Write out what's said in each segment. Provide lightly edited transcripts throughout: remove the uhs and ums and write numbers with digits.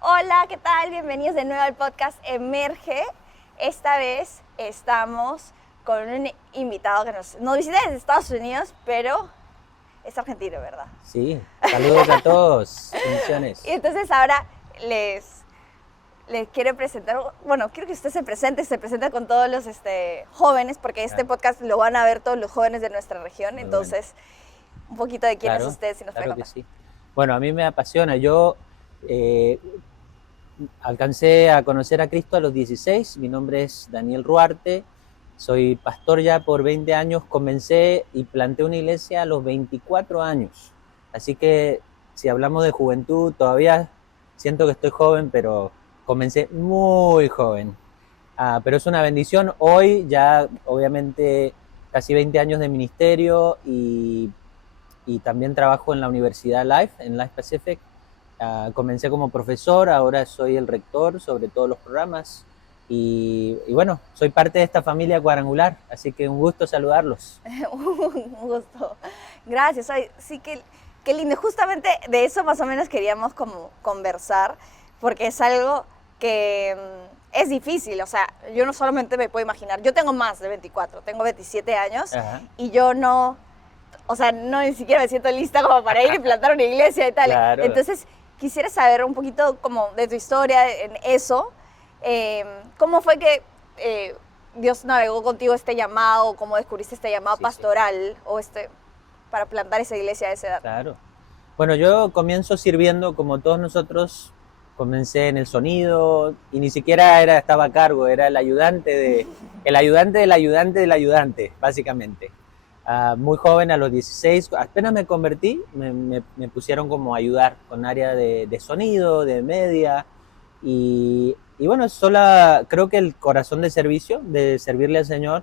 Hola, ¿qué tal? Bienvenidos de nuevo al podcast Emerge. Esta vez estamos con un invitado que nos visita desde Estados Unidos, pero es argentino, ¿verdad? Sí, saludos a todos, bendiciones. Y entonces ahora les quiero presentar, bueno, quiero que usted se presente con todos los jóvenes, porque este podcast lo van a ver todos los jóvenes de nuestra región. Muy Entonces, un poquito de quién es usted, si nos puede Claro que contar. sí. Bueno, a mí me apasiona. Yo alcancé a conocer a Cristo a los 16. Mi nombre es Daniel Ruarte. Soy pastor ya por 20 años. Comencé y planté una iglesia a los 24 años. Así que si hablamos de juventud, todavía siento que estoy joven, pero comencé muy joven. Pero es una bendición. Hoy ya, obviamente, casi 20 años de ministerio y también trabajo en la Universidad Life, en Life Pacific. Comencé como profesor, ahora soy el rector sobre todos los programas y bueno, soy parte de esta familia cuadrangular, así que un gusto saludarlos. Un gusto. Gracias. Ay, sí, qué lindo. Justamente de eso más o menos queríamos como conversar, porque es algo que es difícil. O sea, yo no solamente me puedo imaginar, yo tengo más de 24, tengo 27 años. Ajá. Y yo no, o sea, no ni siquiera me siento lista como para ir y plantar una iglesia y tal. Claro. Entonces, quisiera saber un poquito como de tu historia en eso. ¿Cómo fue que Dios navegó contigo este llamado? ¿Cómo descubriste este llamado pastoral o para plantar esa iglesia a esa edad? Claro. Bueno, yo comienzo sirviendo como todos nosotros. Comencé en el sonido y ni siquiera estaba a cargo, era el ayudante del ayudante del ayudante, básicamente. Muy joven, a los 16, apenas me convertí, me pusieron como a ayudar con área de sonido, de media y bueno, creo que el corazón de servicio, de servirle al Señor,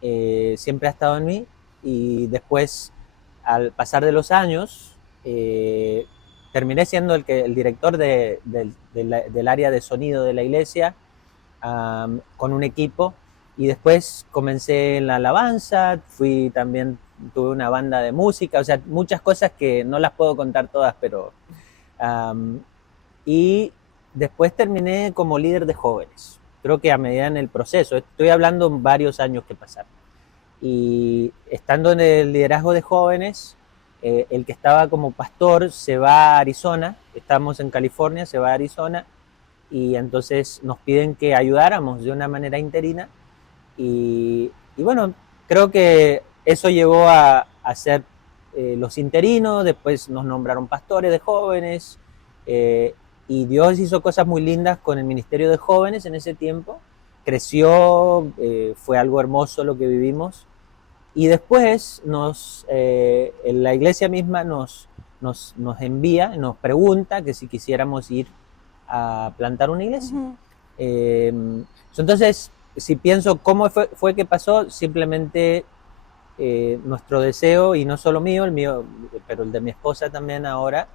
siempre ha estado en mí. Y después, al pasar de los años, terminé siendo el director del área de sonido de la iglesia, con un equipo. Y después comencé en la alabanza, tuve una banda de música, o sea, muchas cosas que no las puedo contar todas, pero... y después terminé como líder de jóvenes. Creo que a medida en el proceso, estoy hablando varios años que pasaron. Y estando en el liderazgo de jóvenes, el que estaba como pastor se va a Arizona, estamos en California, se va a Arizona, y entonces nos piden que ayudáramos de una manera interina. Y bueno, creo que eso llevó a ser los interinos, después nos nombraron pastores de jóvenes, y Dios hizo cosas muy lindas con el ministerio de jóvenes en ese tiempo. Creció, fue algo hermoso lo que vivimos. Y después la iglesia misma nos envía, nos pregunta que si quisiéramos ir a plantar una iglesia. Uh-huh. Entonces, si pienso cómo fue que pasó, simplemente nuestro deseo, y no solo mío, el mío, pero el de mi esposa también ahora,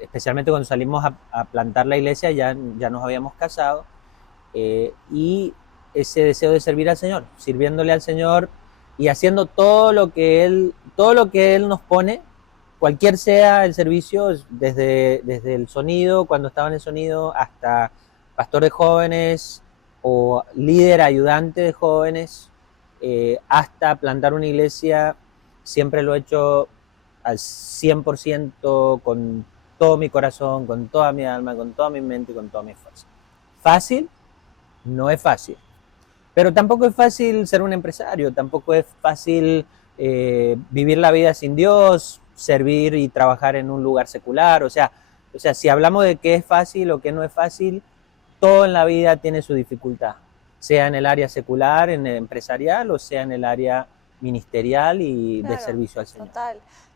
especialmente cuando salimos a plantar la iglesia, ya nos habíamos casado, y ese deseo de servir al Señor, sirviéndole al Señor y haciendo todo lo que Él nos pone, cualquier sea el servicio, desde el sonido, cuando estaba en el sonido, hasta pastor de jóvenes o líder, ayudante de jóvenes, hasta plantar una iglesia. Siempre lo he hecho al 100%, con todo mi corazón, con toda mi alma, con toda mi mente y con toda mi fuerza. ¿Fácil? No es fácil. Pero tampoco es fácil ser un empresario, tampoco es fácil vivir la vida sin Dios, servir y trabajar en un lugar secular. O sea, si hablamos de qué es fácil o qué no es fácil, todo en la vida tiene su dificultad, sea en el área secular, en el empresarial, o sea en el área ministerial y de servicio al Señor.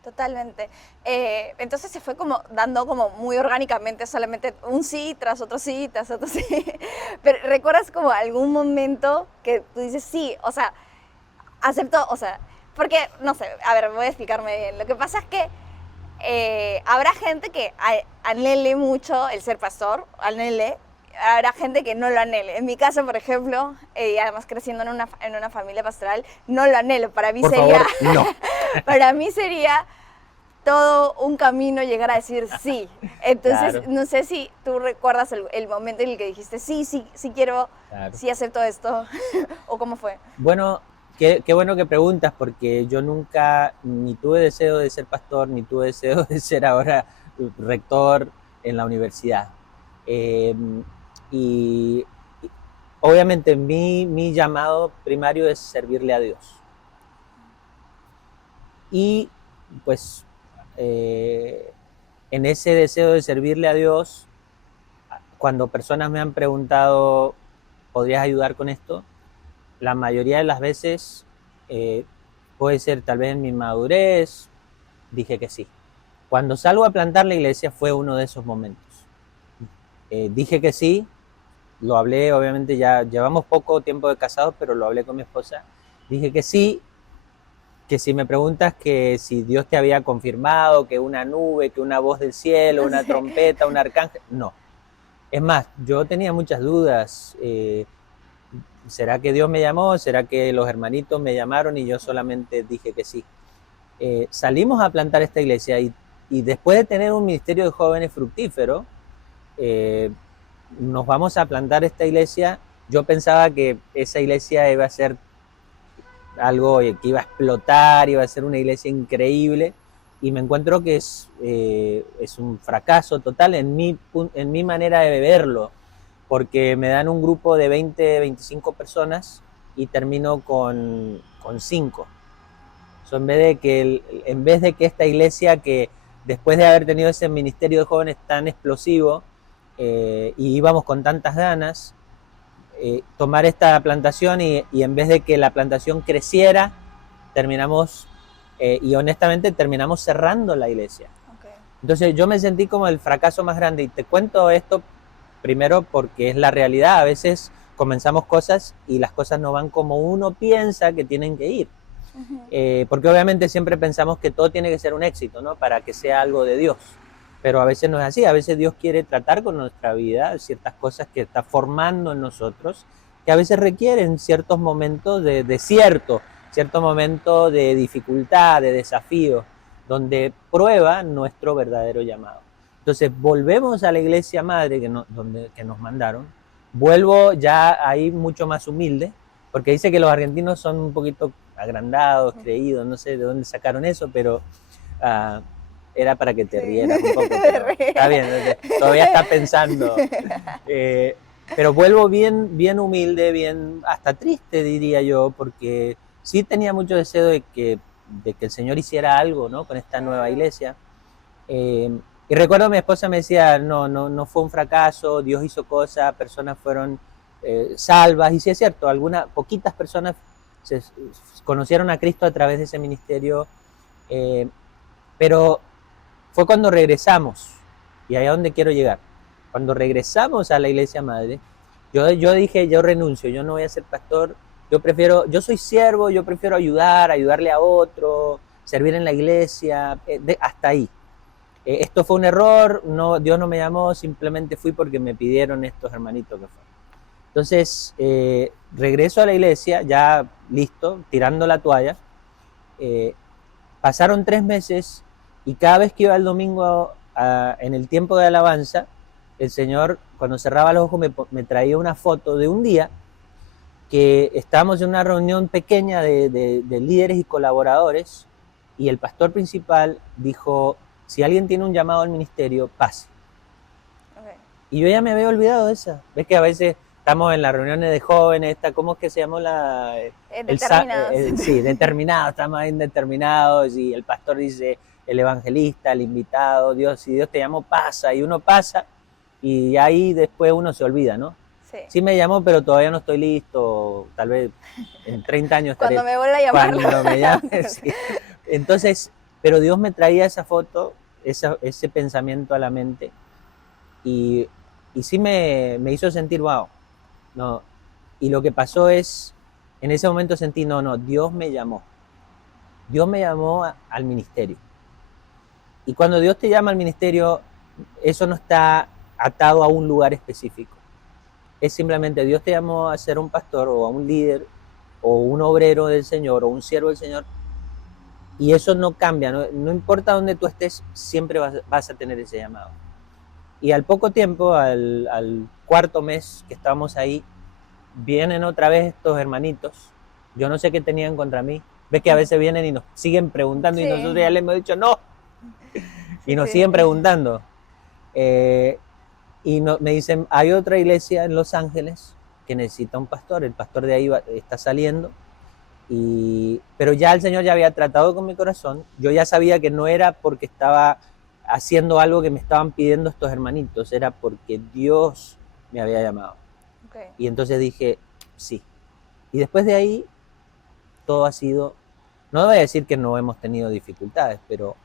Totalmente. Entonces se fue como dando como muy orgánicamente, solamente un sí tras otro sí, tras otro sí. Pero ¿recuerdas como algún momento que tú dices sí, o sea, acepto, o sea, porque, no sé, a ver, voy a explicarme bien. Lo que pasa es que habrá gente que anhele mucho el ser pastor, anhele, habrá gente que no lo anhele. En mi caso, por ejemplo, y además creciendo en una familia pastoral, no lo anhelo. Para mí Por sería, favor, no. para mí sería todo un camino llegar a decir sí. Entonces, Claro. no sé si tú recuerdas el momento en el que dijiste sí quiero, Claro. sí acepto esto, o cómo fue. Bueno, qué bueno que preguntas, porque yo nunca ni tuve deseo de ser pastor, ni tuve deseo de ser ahora rector en la universidad. Eh, y, y obviamente mi llamado primario es servirle a Dios. Y pues en ese deseo de servirle a Dios, cuando personas me han preguntado, ¿podrías ayudar con esto? La mayoría de las veces, puede ser tal vez en mi madurez, dije que sí. Cuando salgo a plantar la iglesia fue uno de esos momentos. Dije que sí, lo hablé, obviamente ya llevamos poco tiempo de casados, pero lo hablé con mi esposa. Dije que sí, que si me preguntas que si Dios te había confirmado, que una nube, que una voz del cielo, una trompeta, un arcángel, no. Es más, yo tenía muchas dudas. ¿Será que Dios me llamó? ¿Será que los hermanitos me llamaron y yo solamente dije que sí? Salimos a plantar esta iglesia y después de tener un ministerio de jóvenes fructífero, nos vamos a plantar esta iglesia. Yo pensaba que esa iglesia iba a ser algo que iba a explotar, iba a ser una iglesia increíble, y me encuentro que es un fracaso total en mi manera de verlo, porque me dan un grupo de 20, 25 personas y termino con 5. En vez de que esta iglesia, que después de haber tenido ese ministerio de jóvenes tan explosivo, y íbamos con tantas ganas, tomar esta plantación y en vez de que la plantación creciera, terminamos, y honestamente terminamos cerrando la iglesia. Okay. Entonces yo me sentí como el fracaso más grande, y te cuento esto primero porque es la realidad. A veces comenzamos cosas y las cosas no van como uno piensa que tienen que ir. Porque obviamente siempre pensamos que todo tiene que ser un éxito, ¿no? Para que sea algo de Dios. Pero a veces no es así. A veces Dios quiere tratar con nuestra vida ciertas cosas que está formando en nosotros, que a veces requieren ciertos momentos de desierto, ciertos momentos de dificultad, de desafío, donde prueba nuestro verdadero llamado. Entonces volvemos a la iglesia madre que nos mandaron. Vuelvo ya ahí mucho más humilde, porque dice que los argentinos son un poquito agrandados, creídos, no sé de dónde sacaron eso, pero era para que te rieras un poco. Pero está bien, todavía está pensando. Pero vuelvo bien humilde, bien hasta triste, diría yo, porque sí tenía mucho deseo de que el Señor hiciera algo, ¿no? Con esta nueva iglesia. Y recuerdo mi esposa me decía, no fue un fracaso, Dios hizo cosas, personas fueron salvas, y sí es cierto, poquitas personas se conocieron a Cristo a través de ese ministerio, pero fue cuando regresamos, y ahí es donde quiero llegar. Cuando regresamos a la iglesia madre, yo dije, yo renuncio, yo no voy a ser pastor, yo soy siervo, yo prefiero ayudarle a otro, servir en la iglesia, hasta ahí. Esto fue un error, Dios no me llamó, simplemente fui porque me pidieron estos hermanitos que fueron. Entonces, regreso a la iglesia, ya listo, tirando la toalla. Pasaron 3 meses y cada vez que iba el domingo en el tiempo de alabanza, el Señor, cuando cerraba los ojos, me traía una foto de un día que estábamos en una reunión pequeña de líderes y colaboradores, y el pastor principal dijo, si alguien tiene un llamado al ministerio, pase. Okay. Y yo ya me había olvidado de esa. Ves que a veces estamos en las reuniones de jóvenes, ¿cómo es que se llamó la...? Determinados. Sí, determinados, estamos ahí determinados, y el pastor dice, el evangelista, el invitado, si Dios te llamó, pasa, y uno pasa, y ahí después uno se olvida, ¿no? Sí. Sí me llamó, pero todavía no estoy listo, tal vez en 30 años estaré. Cuando me vuelva a llamar. Cuando me llame, sí. Entonces, pero Dios me traía esa foto, ese pensamiento a la mente, y sí me hizo sentir, wow, no. Y lo que pasó es, en ese momento sentí, Dios me llamó. Dios me llamó al ministerio. Y cuando Dios te llama al ministerio, eso no está atado a un lugar específico. es simplemente Dios te llamó a ser un pastor o a un líder o un obrero del Señor o un siervo del Señor, y eso no cambia, no importa dónde tú estés, siempre vas a tener ese llamado. Y al poco tiempo, al cuarto mes que estábamos ahí, vienen otra vez estos hermanitos, yo no sé qué tenían contra mí, ves que a veces vienen y nos siguen preguntando y nosotros ya les hemos dicho no, y nos siguen preguntando. Me dicen, hay otra iglesia en Los Ángeles que necesita un pastor, el pastor de ahí está saliendo, pero ya el Señor ya había tratado con mi corazón, yo ya sabía que no era porque estaba haciendo algo que me estaban pidiendo estos hermanitos, era porque Dios me había llamado. Okay. Y entonces dije, sí. Y después de ahí, todo ha sido, no voy a decir que no hemos tenido dificultades, pero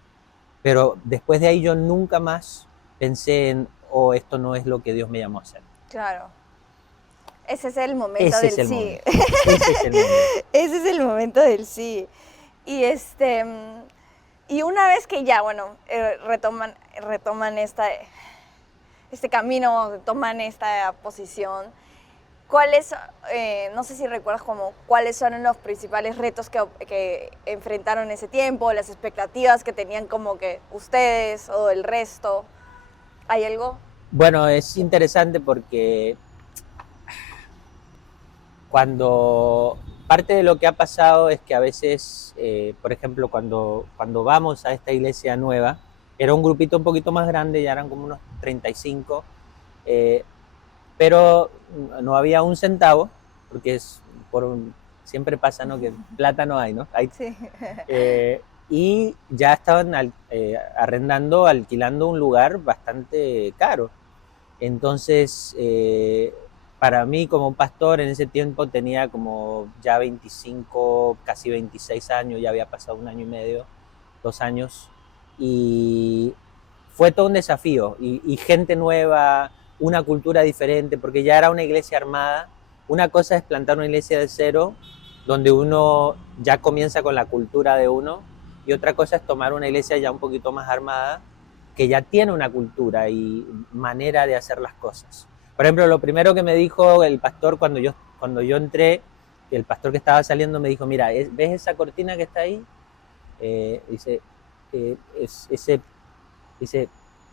después de ahí yo nunca más pensé en, esto no es lo que Dios me llamó a hacer. Claro. Ese es el momento del sí. Ese es el momento. Ese es el momento del sí. Y y una vez que ya, bueno, retoman este camino, toman esta posición, ¿cuáles, no sé si recuerdas cuáles son los principales retos que enfrentaron en ese tiempo, las expectativas que tenían como que ustedes o el resto? ¿Hay algo? Bueno, es interesante porque cuando parte de lo que ha pasado es que a veces, por ejemplo, cuando vamos a esta iglesia nueva, era un grupito un poquito más grande, ya eran como unos 35, pero no había un centavo, porque siempre pasa, ¿no? Que plata no hay, ¿no? Sí. Y ya estaban alquilando un lugar bastante caro. Entonces, para mí como pastor en ese tiempo tenía como ya 25, casi 26 años, ya había pasado 1 año y medio, 2 años, y fue todo un desafío, y gente nueva, una cultura diferente, porque ya era una iglesia armada. Una cosa es plantar una iglesia de cero, donde uno ya comienza con la cultura de uno, y otra cosa es tomar una iglesia ya un poquito más armada, que ya tiene una cultura y manera de hacer las cosas. Por ejemplo, lo primero que me dijo el pastor cuando yo entré, el pastor que estaba saliendo me dijo, mira, ¿ves esa cortina que está ahí? Dice,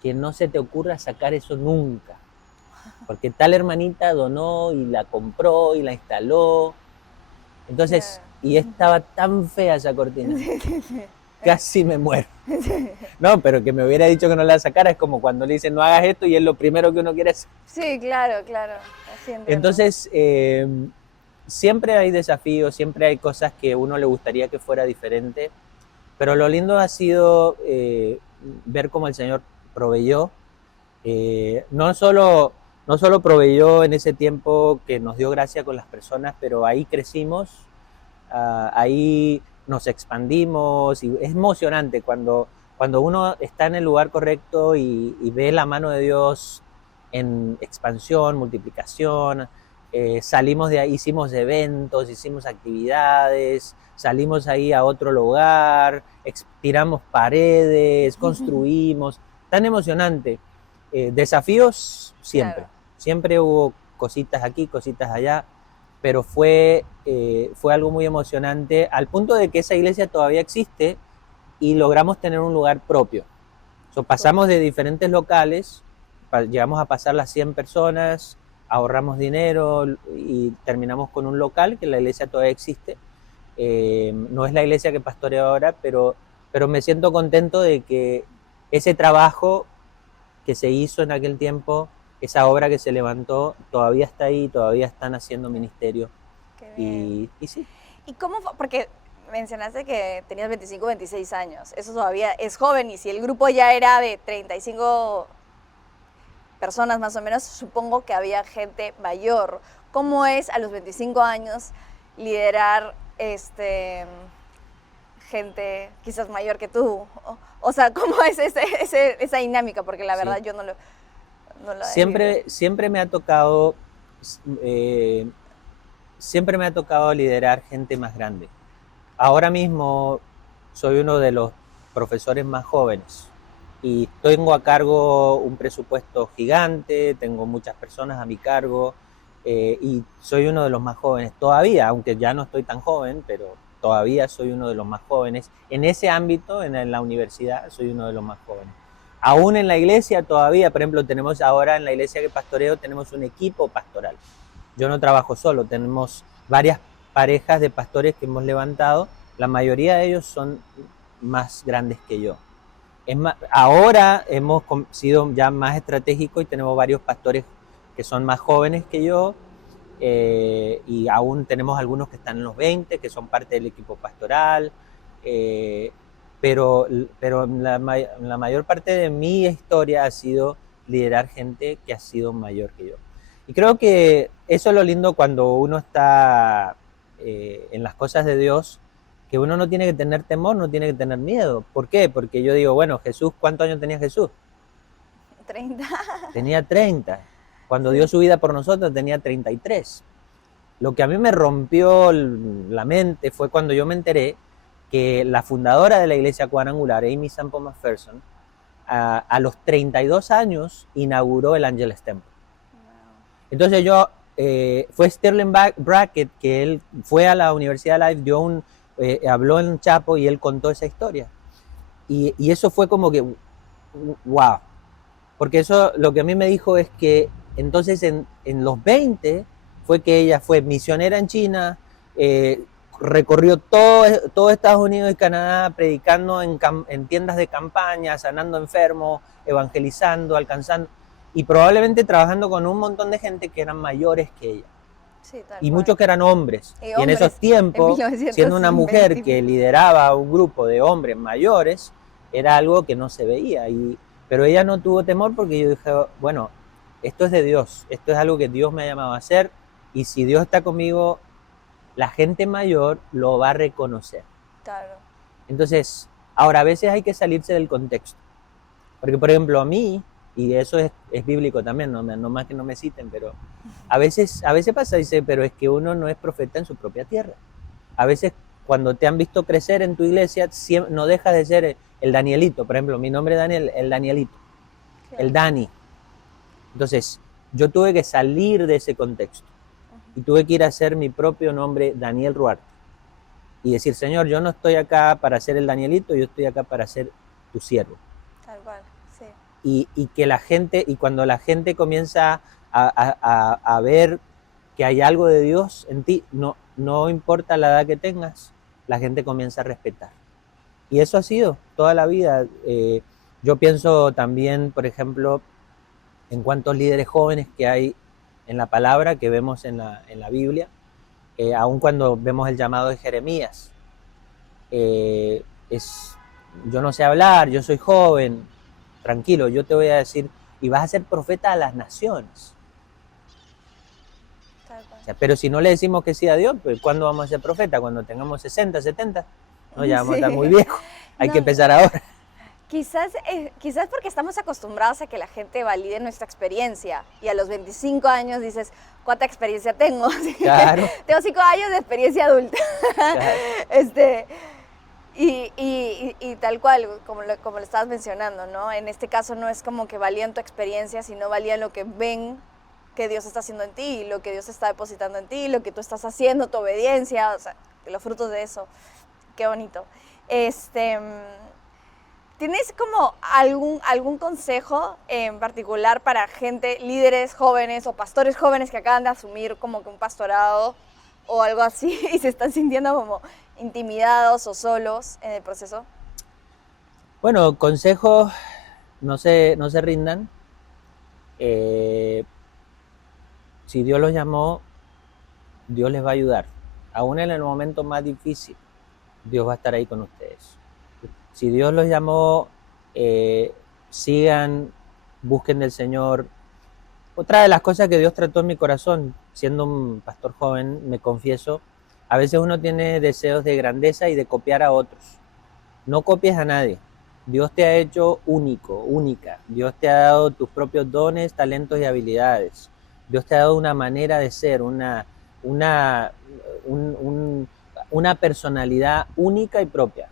que no se te ocurra sacar eso nunca, porque tal hermanita donó y la compró y la instaló. Entonces, y estaba tan fea esa cortina, casi me muero. No, pero que me hubiera dicho que no la sacara es como cuando le dicen no hagas esto y es lo primero que uno quiere hacer. Sí, claro. Entonces, siempre hay desafíos, siempre hay cosas que uno le gustaría que fuera diferente, pero lo lindo ha sido ver cómo el Señor proveyó. No solo proveyó en ese tiempo que nos dio gracia con las personas, pero ahí crecimos, ahí nos expandimos, y es emocionante cuando uno está en el lugar correcto y ve la mano de Dios en expansión, multiplicación. Salimos de ahí, hicimos eventos, hicimos actividades, salimos ahí a otro lugar, tiramos paredes, construimos, tan emocionante. Desafíos siempre, siempre hubo cositas aquí, cositas allá, pero fue algo muy emocionante, al punto de que esa iglesia todavía existe y logramos tener un lugar propio. Pasamos de diferentes locales, llegamos a pasar las 100 personas, ahorramos dinero y terminamos con un local, que la iglesia todavía existe. No es la iglesia que pastoreo ahora, pero me siento contento de que ese trabajo que se hizo en aquel tiempo, esa obra que se levantó, todavía está ahí, todavía están haciendo ministerio. Y sí. ¿Y cómo fue? Porque mencionaste que tenías 25, 26 años, eso todavía es joven, y si el grupo ya era de 35 personas más o menos, supongo que había gente mayor. ¿Cómo es a los 25 años liderar gente quizás mayor que tú? O sea, ¿cómo es esa dinámica? Porque la verdad yo no la siempre me ha tocado liderar gente más grande. Ahora mismo soy uno de los profesores más jóvenes y tengo a cargo un presupuesto gigante, tengo muchas personas a mi cargo, y soy uno de los más jóvenes todavía, aunque ya no estoy tan joven, pero todavía soy uno de los más jóvenes. En ese ámbito, en la universidad, soy uno de los más jóvenes. Aún en la iglesia todavía, por ejemplo, tenemos ahora en la iglesia que pastoreo, tenemos un equipo pastoral. Yo no trabajo solo, tenemos varias parejas de pastores que hemos levantado, la mayoría de ellos son más grandes que yo. Es más, ahora hemos sido ya más estratégicos y tenemos varios pastores que son más jóvenes que yo, y aún tenemos algunos que están en los 20, que son parte del equipo pastoral, pero la mayor parte de mi historia ha sido liderar gente que ha sido mayor que yo. Y creo que eso es lo lindo cuando uno está en las cosas de Dios, que uno no tiene que tener temor, no tiene que tener miedo. ¿Por qué? Porque yo digo, bueno, Jesús, ¿cuántos años tenía Jesús? 30. Tenía 30. Cuando dio su vida por nosotros tenía 33. Lo que a mí me rompió la mente fue cuando yo me enteré que la fundadora de la iglesia cuadrangular, Amy Sample McPherson, a los 32 años inauguró el Angeles Temple. Entonces fue Sterling Brackett, que él fue a la Universidad Live, habló en Chapo y él contó esa historia. Y eso fue como que, wow. Porque eso lo que a mí me dijo es que entonces en los 20 fue que ella fue misionera en China, recorrió todo Estados Unidos y Canadá predicando en tiendas de campaña, sanando enfermos, evangelizando, alcanzando, y probablemente trabajando con un montón de gente que eran mayores que ella. Sí, y muchos que eran hombres. Y en esos tiempos, siendo una mujer que lideraba un grupo de hombres mayores, era algo que no se veía. Pero ella no tuvo temor porque yo dije, bueno, esto es de Dios, esto es algo que Dios me ha llamado a hacer, y si Dios está conmigo, la gente mayor lo va a reconocer. Claro. Entonces, ahora a veces hay que salirse del contexto. Porque, por ejemplo, a mí, y eso es bíblico también, no más que no me citen, pero a veces pasa, dice, pero es que uno no es profeta en su propia tierra. A veces cuando te han visto crecer en tu iglesia, no dejas de ser el Danielito. Por ejemplo, mi nombre es Daniel, el Danielito, claro. El Dani. Entonces, yo tuve que salir de ese contexto y tuve que ir a hacer mi propio nombre, Daniel Ruarte, y decir, Señor, yo no estoy acá para ser el Danielito, yo estoy acá para ser tu siervo. Tal cual, sí. Y que la gente, y cuando la gente comienza a ver que hay algo de Dios en ti, no importa la edad que tengas, la gente comienza a respetar. Y eso ha sido toda la vida. Yo pienso también, por ejemplo, en cuántos líderes jóvenes que hay en la palabra, que vemos en la Biblia, aun cuando vemos el llamado de Jeremías. Yo no sé hablar, yo soy joven, tranquilo, yo te voy a decir, y vas a ser profeta a las naciones. O sea, pero si no le decimos que sí a Dios, pues ¿cuándo vamos a ser profeta? ¿Cuando tengamos 60, 70? No, ya vamos a estar muy viejos. Hay que empezar ahora. Quizás porque estamos acostumbrados a que la gente valide nuestra experiencia, y a los 25 años dices, ¿cuánta experiencia tengo? Claro. Tengo 5 años de experiencia adulta. Claro. Y tal cual, como lo estabas mencionando, ¿no? En este caso no es como que valían tu experiencia, sino valían lo que ven que Dios está haciendo en ti, lo que Dios está depositando en ti, lo que tú estás haciendo, tu obediencia, o sea, los frutos de eso. Qué bonito. ¿Tienes como algún consejo en particular para gente, líderes jóvenes o pastores jóvenes que acaban de asumir como que un pastorado o algo así y se están sintiendo como intimidados o solos en el proceso? Bueno, consejos, no se rindan. Si Dios los llamó, Dios les va a ayudar. Aún en el momento más difícil, Dios va a estar ahí con ustedes. Si Dios los llamó, sigan, busquen del Señor. Otra de las cosas que Dios trató en mi corazón, siendo un pastor joven, me confieso, a veces uno tiene deseos de grandeza y de copiar a otros. No copies a nadie. Dios te ha hecho único, única. Dios te ha dado tus propios dones, talentos y habilidades. Dios te ha dado una manera de ser, una personalidad única y propia.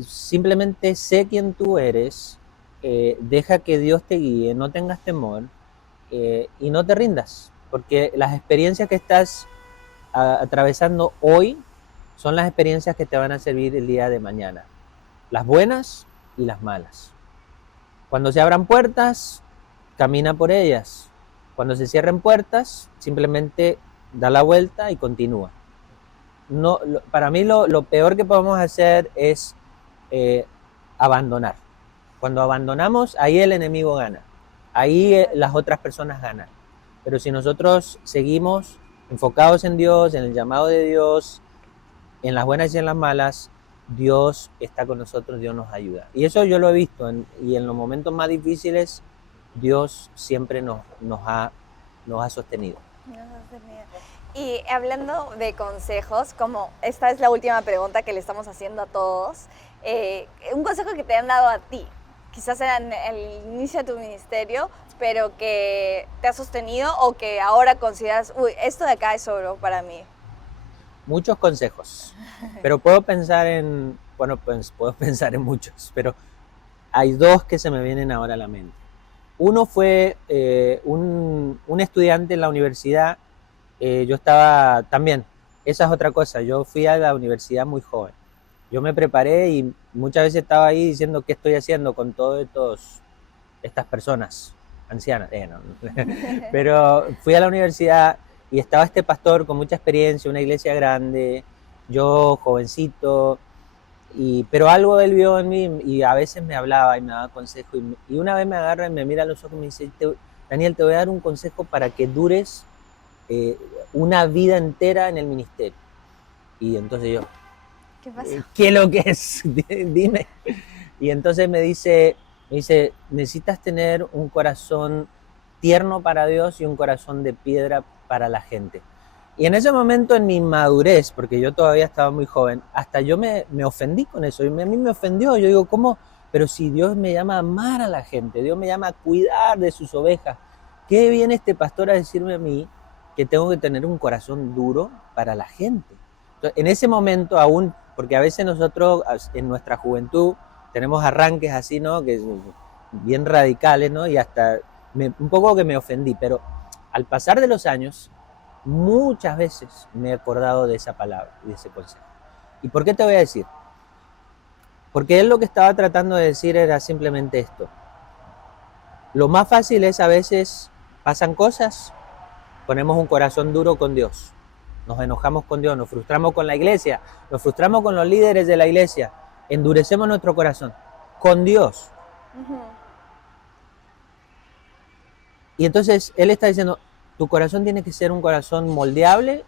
Simplemente sé quién tú eres, deja que Dios te guíe, no tengas temor y no te rindas. porque las experiencias que estás atravesando hoy son las experiencias que te van a servir el día de mañana, las buenas y las malas. Cuando se abran puertas, camina por ellas. Cuando se cierren puertas, simplemente da la vuelta y continúa. No, para mí lo peor que podemos hacer es abandonar. Cuando abandonamos, ahí el enemigo gana. Ahí las otras personas ganan. Pero si nosotros seguimos enfocados en Dios, en el llamado de Dios, en las buenas y en las malas, Dios está con nosotros, Dios nos ayuda. Y eso yo lo he visto, y en los momentos más difíciles, Dios siempre nos ha sostenido. Y hablando de consejos, como esta es la última pregunta que le estamos haciendo a todos, un consejo que te han dado a ti, quizás en el inicio de tu ministerio, pero que te ha sostenido o que ahora consideras, uy, esto de acá es oro para mí. Muchos consejos, pero puedo pensar en muchos, pero hay dos que se me vienen ahora a la mente. Uno fue un estudiante en la universidad. Yo estaba también, esa es otra cosa, yo fui a la universidad muy joven. Yo me preparé y muchas veces estaba ahí diciendo qué estoy haciendo con todas estas personas ancianas. No. Pero fui a la universidad y estaba este pastor con mucha experiencia, una iglesia grande, yo jovencito, pero algo él vio en mí y a veces me hablaba y me daba consejo. Y una vez me agarra y me mira a los ojos y me dice, Daniel, te voy a dar un consejo para que dures una vida entera en el ministerio. Y entonces yo, ¿qué pasó? ¿Qué es lo que es? Dime. Y entonces me dice, necesitas tener un corazón tierno para Dios y un corazón de piedra para la gente. Y en ese momento, en mi inmadurez, porque yo todavía estaba muy joven, hasta yo me ofendí con eso. Y a mí me ofendió. Yo digo, ¿cómo? Pero si Dios me llama a amar a la gente, Dios me llama a cuidar de sus ovejas, ¿qué viene este pastor a decirme a mí que tengo que tener un corazón duro para la gente? Entonces, en ese momento aún, porque a veces nosotros en nuestra juventud tenemos arranques así, ¿no? Que bien radicales, ¿no? Y hasta un poco que me ofendí, pero al pasar de los años, muchas veces me he acordado de esa palabra y de ese consejo. ¿Y por qué te voy a decir? Porque él lo que estaba tratando de decir era simplemente esto. Lo más fácil es, a veces pasan cosas, ponemos un corazón duro con Dios, nos enojamos con Dios, nos frustramos con la iglesia, nos frustramos con los líderes de la iglesia, endurecemos nuestro corazón con Dios. Y entonces él está diciendo, tu corazón tiene que ser un corazón moldeable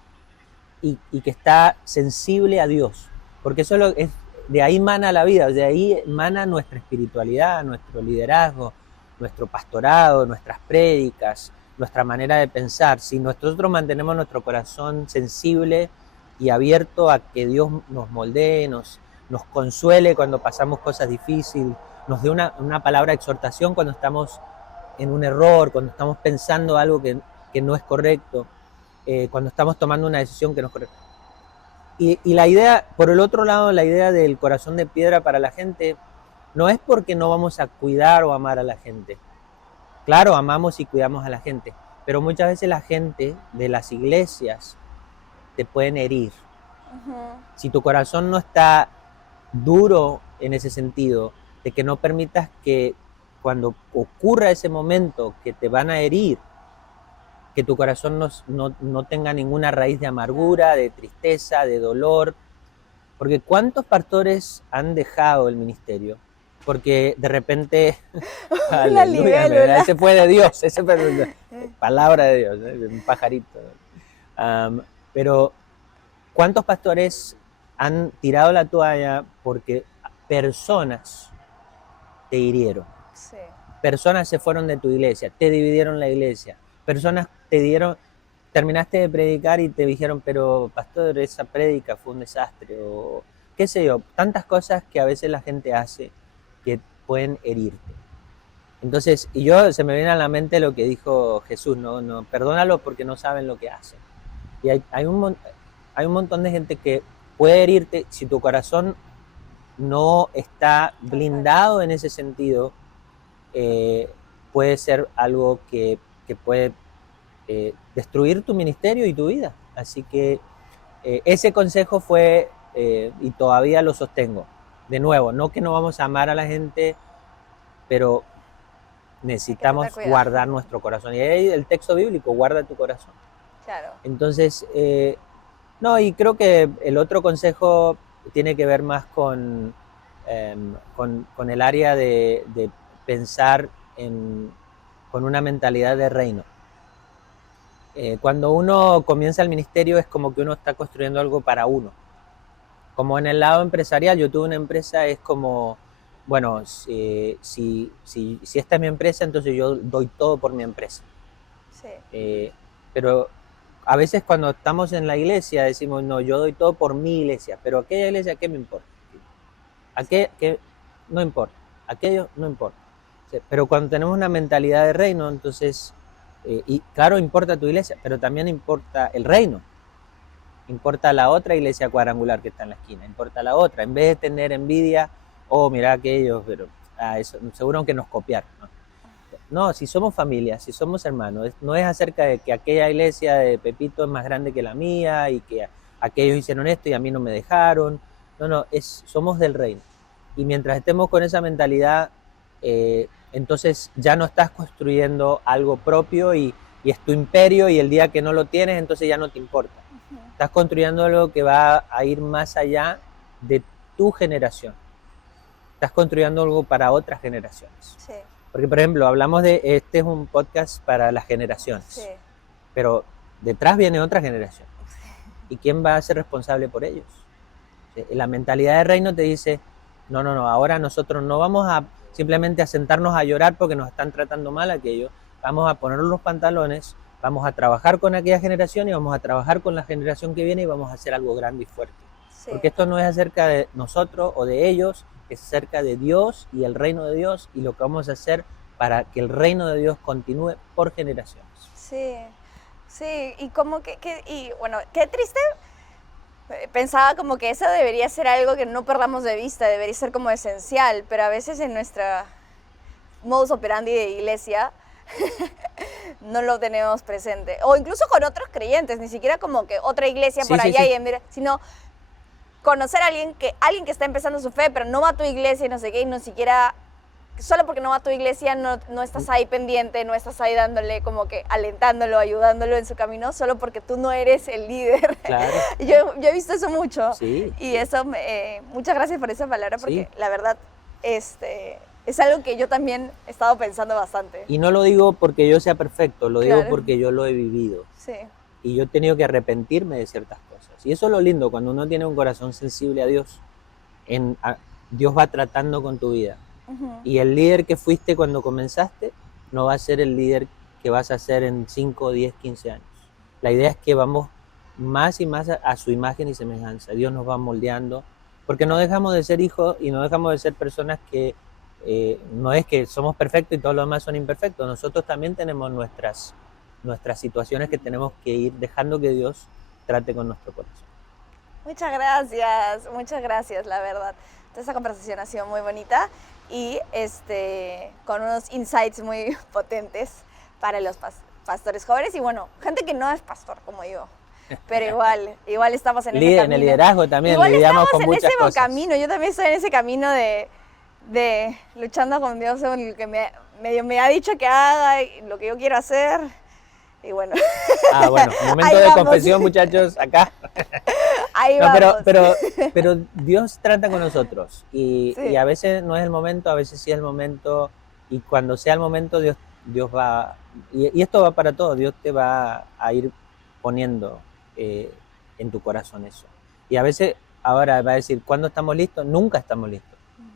y que está sensible a Dios, porque eso es, de ahí mana la vida, de ahí mana nuestra espiritualidad, nuestro liderazgo, nuestro pastorado, nuestras prédicas, nuestra manera de pensar. Si nosotros mantenemos nuestro corazón sensible y abierto a que Dios nos moldee, nos consuele cuando pasamos cosas difíciles, nos dé una palabra de exhortación cuando estamos en un error, cuando estamos pensando algo que no es correcto, cuando estamos tomando una decisión que no es correcta. Y la idea, por el otro lado, la idea del corazón de piedra para la gente, no es porque no vamos a cuidar o amar a la gente. Claro, amamos y cuidamos a la gente, pero muchas veces la gente de las iglesias te pueden herir. Si tu corazón no está duro en ese sentido, de que no permitas que cuando ocurra ese momento que te van a herir, que tu corazón no tenga ninguna raíz de amargura, de tristeza, de dolor. Porque ¿cuántos pastores han dejado el ministerio? Porque de repente, aleluya, ese fue de Dios, ese fue palabra de Dios, un pajarito. Pero ¿cuántos pastores han tirado la toalla porque personas te hirieron? Sí. Personas se fueron de tu iglesia, te dividieron la iglesia, personas terminaste de predicar y te dijeron, pero pastor, esa prédica fue un desastre, o qué sé yo, tantas cosas que a veces la gente hace que pueden herirte. Entonces, se me viene a la mente lo que dijo Jesús, no, perdónalo porque no saben lo que hacen. Y hay un montón de gente que puede herirte si tu corazón no está blindado en ese sentido. Puede ser algo que puede destruir tu ministerio y tu vida. Así que ese consejo fue, y todavía lo sostengo. De nuevo, no que no vamos a amar a la gente, pero necesitamos guardar nuestro corazón. Y ahí el texto bíblico, guarda tu corazón. Claro. Entonces, no, y creo que el otro consejo tiene que ver más con el área de pensar con una mentalidad de reino. Cuando uno comienza el ministerio es como que uno está construyendo algo para uno. Como en el lado empresarial, yo tuve una empresa, es como, bueno, si esta es mi empresa, entonces yo doy todo por mi empresa. Sí. Pero a veces cuando estamos en la iglesia decimos, no, yo doy todo por mi iglesia, pero aquella iglesia, ¿qué me importa? No importa, aquello no importa. Pero cuando tenemos una mentalidad de reino, entonces, y claro, importa tu iglesia, pero también importa el reino. Importa la otra iglesia cuadrangular que está en la esquina, importa la otra. En vez de tener envidia, mira aquellos, pero eso, seguro que nos copiaron, ¿no? No, si somos familia, si somos hermanos, no es acerca de que aquella iglesia de Pepito es más grande que la mía y que aquellos hicieron esto y a mí no me dejaron. No, somos del reino. Y mientras estemos con esa mentalidad, entonces ya no estás construyendo algo propio y es tu imperio, y el día que no lo tienes, entonces ya no te importa. Estás construyendo algo que va a ir más allá de tu generación. Estás construyendo algo para otras generaciones. Sí. Porque, por ejemplo, hablamos de, este es un podcast para las generaciones, Sí. pero detrás viene otra generación. ¿Y quién va a ser responsable por ellos? La mentalidad de reino te dice, no, ahora nosotros no vamos a simplemente a sentarnos a llorar porque nos están tratando mal aquello, vamos a poner los pantalones, vamos a trabajar con aquella generación y vamos a trabajar con la generación que viene y vamos a hacer algo grande y fuerte. Sí. Porque esto no es acerca de nosotros o de ellos, es acerca de Dios y el reino de Dios y lo que vamos a hacer para que el reino de Dios continúe por generaciones. Sí, y como y bueno, qué triste. Pensaba como que eso debería ser algo que no perdamos de vista, debería ser como esencial, pero a veces en nuestra modus operandi de iglesia no lo tenemos presente. O incluso con otros creyentes, ni siquiera como que otra iglesia por allá, sino conocer a alguien que está empezando su fe, pero no va a tu iglesia y no sé qué, y no siquiera, solo porque no va a tu iglesia no estás ahí pendiente, no estás ahí dándole como que alentándolo, ayudándolo en su camino, solo porque tú no eres el líder. Claro. Yo he visto eso mucho. Sí. Y eso, muchas gracias por esa palabra, porque la verdad, es algo que yo también he estado pensando bastante. Y no lo digo porque yo sea perfecto, lo digo porque yo lo he vivido. Sí. Y yo he tenido que arrepentirme de ciertas cosas. Y eso es lo lindo, cuando uno tiene un corazón sensible a Dios, Dios va tratando con tu vida. Uh-huh. Y el líder que fuiste cuando comenzaste no va a ser el líder que vas a ser en 5, 10, 15 años. La idea es que vamos más y más a su imagen y semejanza. Dios nos va moldeando, porque no dejamos de ser hijos y no dejamos de ser personas que no es que somos perfectos y todos los demás son imperfectos. Nosotros también tenemos nuestras situaciones que tenemos que ir dejando que Dios trate con nuestro corazón. Muchas gracias, la verdad. Esta conversación ha sido muy bonita y con unos insights muy potentes para los pastores jóvenes y bueno, gente que no es pastor como yo. Pero igual estamos en ese camino. En el liderazgo también igual lidiamos con muchas cosas. Igual estamos en ese camino, yo también estoy en ese camino de luchando con Dios en lo que me ha dicho que haga y lo que yo quiero hacer. Y bueno. Bueno, momento de confesión, muchachos, acá. Ahí vamos. Pero Dios trata con nosotros y a veces no es el momento, a veces sí es el momento, y cuando sea el momento Dios va, y esto va para todos, Dios te va a ir poniendo en tu corazón eso. Y a veces ahora va a decir, ¿cuándo estamos listos? Nunca estamos listos.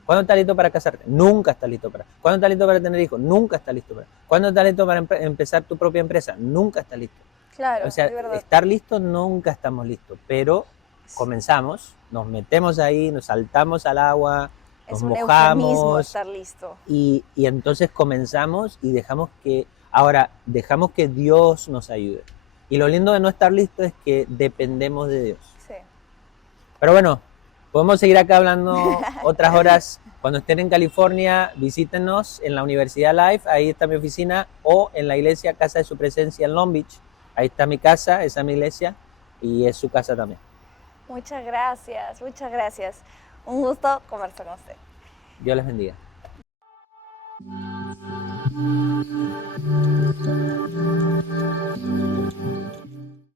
¿Cuándo estás listo para casarte? Nunca estás listo para. ¿Cuándo estás listo para tener hijos? Nunca estás listo para. ¿Cuándo estás listo para empezar tu propia empresa? Nunca estás listo. Claro, o sea, estar listo nunca estamos listos, pero comenzamos, nos metemos ahí, nos saltamos al agua, nos mojamos. Estar listo. Y entonces comenzamos y dejamos que Dios nos ayude. Y lo lindo de no estar listo es que dependemos de Dios. Sí. Pero bueno, podemos seguir acá hablando otras horas Cuando estén en California, visítenos en la Universidad Life, ahí está mi oficina, o en la iglesia Casa de Su Presencia en Long Beach. Ahí está mi casa, esa es mi iglesia, y es su casa también. Muchas gracias, muchas gracias. Un gusto conversar con usted. Dios les bendiga.